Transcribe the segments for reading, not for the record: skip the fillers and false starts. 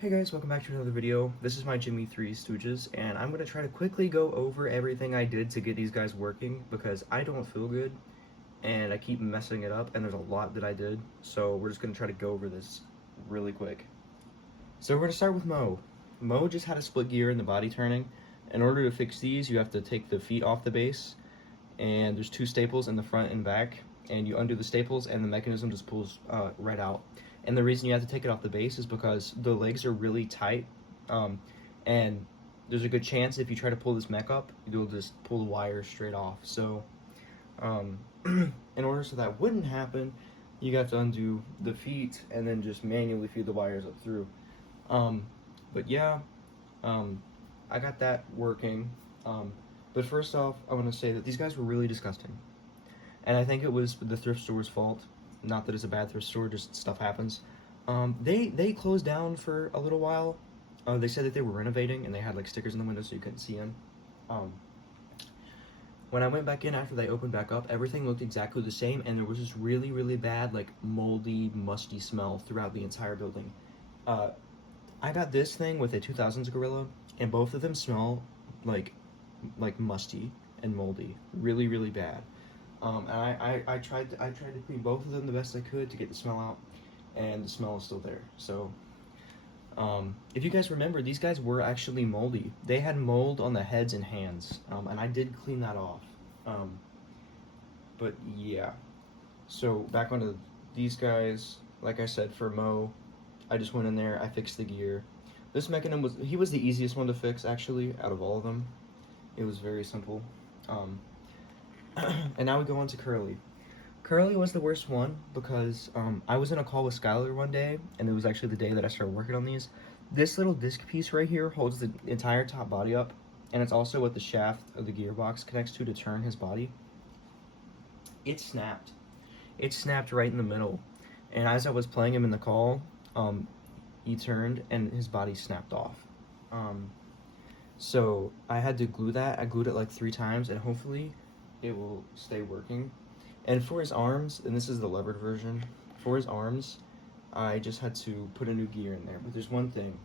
Hey guys, welcome back to another video. This is my Gemmy 3 stooges, and I'm going to try to quickly go over everything I did to get these guys working because I don't feel good and I keep messing it up and there's a lot that I did. So we're just going to try to go over this really quick. So we're going to start with Mo. Mo just had a split gear in the body turning. In order to fix these, you have to take the feet off the base, and there's two staples in the front and back, and you undo the staples and the mechanism just pulls right out. And the reason you have to take it off the base is because the legs are really tight, and there's a good chance if you try to pull this mech up, you'll just pull the wire straight off. So in order so that wouldn't happen, you have to undo the feet and then just manually feed the wires up through. But yeah, I got that working. But first off, I want to say that these guys were really disgusting. And I think it was the thrift store's fault. Not that it's a bad thrift store, just stuff happens. They closed down for a little while. They said that they were renovating and they had like stickers in the window so you couldn't see in. When I went back in after they opened back up, everything looked exactly the same, and there was this really, really bad, like moldy, musty smell throughout the entire building. I got this thing with a 2000s gorilla, and both of them smell like musty and moldy, really, really bad. And I tried to clean both of them the best I could to get the smell out, and the smell is still there. So, if you guys remember, these guys were actually moldy. They had mold on the heads and hands, and I did clean that off. But yeah, so back onto these guys. Like I said, for Mo, I just went in there, I fixed the gear. This mechanism was the easiest one to fix actually out of all of them. It was very simple. And now we go on to Curly. Curly was the worst one because I was in a call with Skylar one day, and it was actually the day that I started working on these. This little disc piece right here holds the entire top body up, and it's also what the shaft of the gearbox connects to turn his body. It snapped. It snapped right in the middle, and as I was playing him in the call, he turned and his body snapped off. So I had to glue that. I glued it like 3 times, and hopefully it will stay working. And for his arms, and this is the levered version, for his arms, I just had to put a new gear in there. But there's one thing.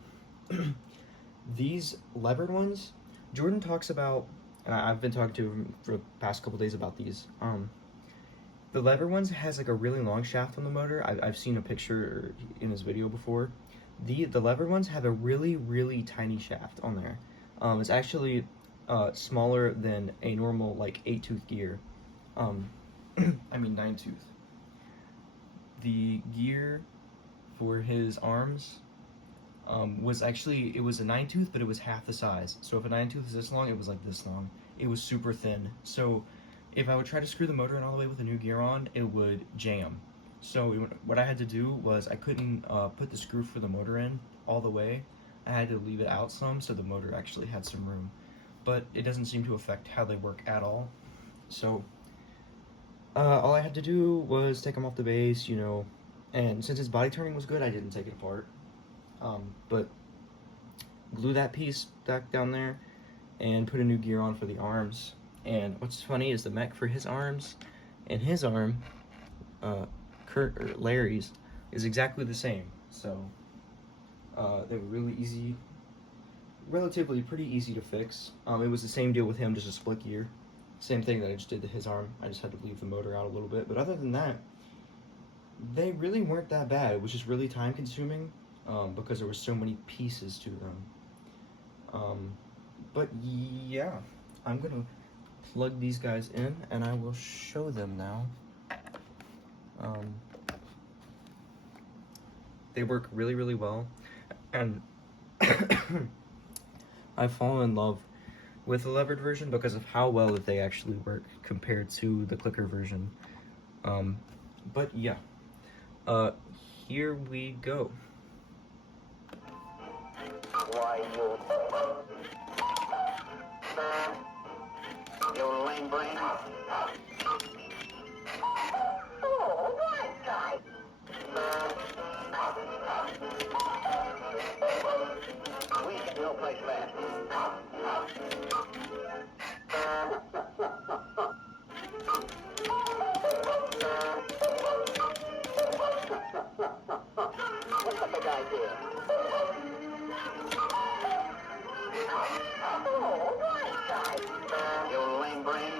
These levered ones, Jordan talks about, and I've been talking to him for the past couple days about these. The levered ones has like a really long shaft on the motor. I've seen a picture in his video before. The levered ones have a really, really tiny shaft on there. It's actually smaller than a normal like 8-tooth gear. I mean 9-tooth. The gear for his arms was actually, it was a 9-tooth, but it was half the size. So if a 9-tooth is this long, it was like this long. It was super thin. So if I would try to screw the motor in all the way with a new gear on, it would jam. So what I had to do was I couldn't put the screw for the motor in all the way. I had to leave it out some so the motor actually had some room. But it doesn't seem to affect how they work at all. So all I had to do was take them off the base, you know, and since his body turning was good, I didn't take it apart. But glue that piece back down there and put a new gear on for the arms. And what's funny is the mech for his arms and his arm, Larry's, is exactly the same. So they were really easy, relatively pretty easy to fix. It was the same deal with him, just a split gear. Same thing that I just did to his arm. I just had to leave the motor out a little bit. But other than that, they really weren't that bad. It was just really time consuming because there were so many pieces to them. But yeah, I'm going to plug these guys in and I will show them now. They work really, really well. And I've fallen in love with the levered version because of how well that they actually work compared to the clicker version. But yeah, here we go. You lame brain. Oh, what guy? We have no place left. What's the big idea? Oh, right side. You lame brain.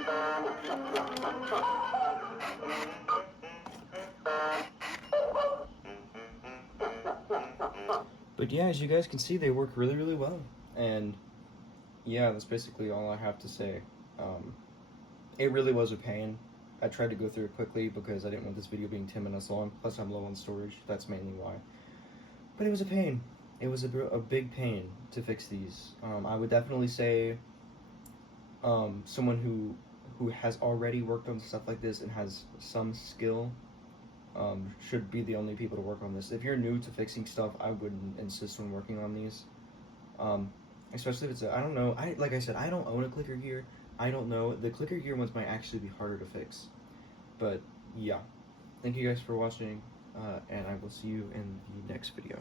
But yeah, as you guys can see, they work really, really well. And yeah, that's basically all I have to say. It really was a pain. I tried to go through it quickly because I didn't want this video being 10 minutes long. Plus, I'm low on storage. That's mainly why. But it was a pain. It was a big pain to fix these. I would definitely say someone who has already worked on stuff like this and has some skill should be the only people to work on this. If you're new to fixing stuff, I wouldn't insist on working on these. Especially if it's I don't know. Like I said, I don't own a clicker gear. I don't know. The clicker gear ones might actually be harder to fix. But yeah, thank you guys for watching, and I will see you in the next video.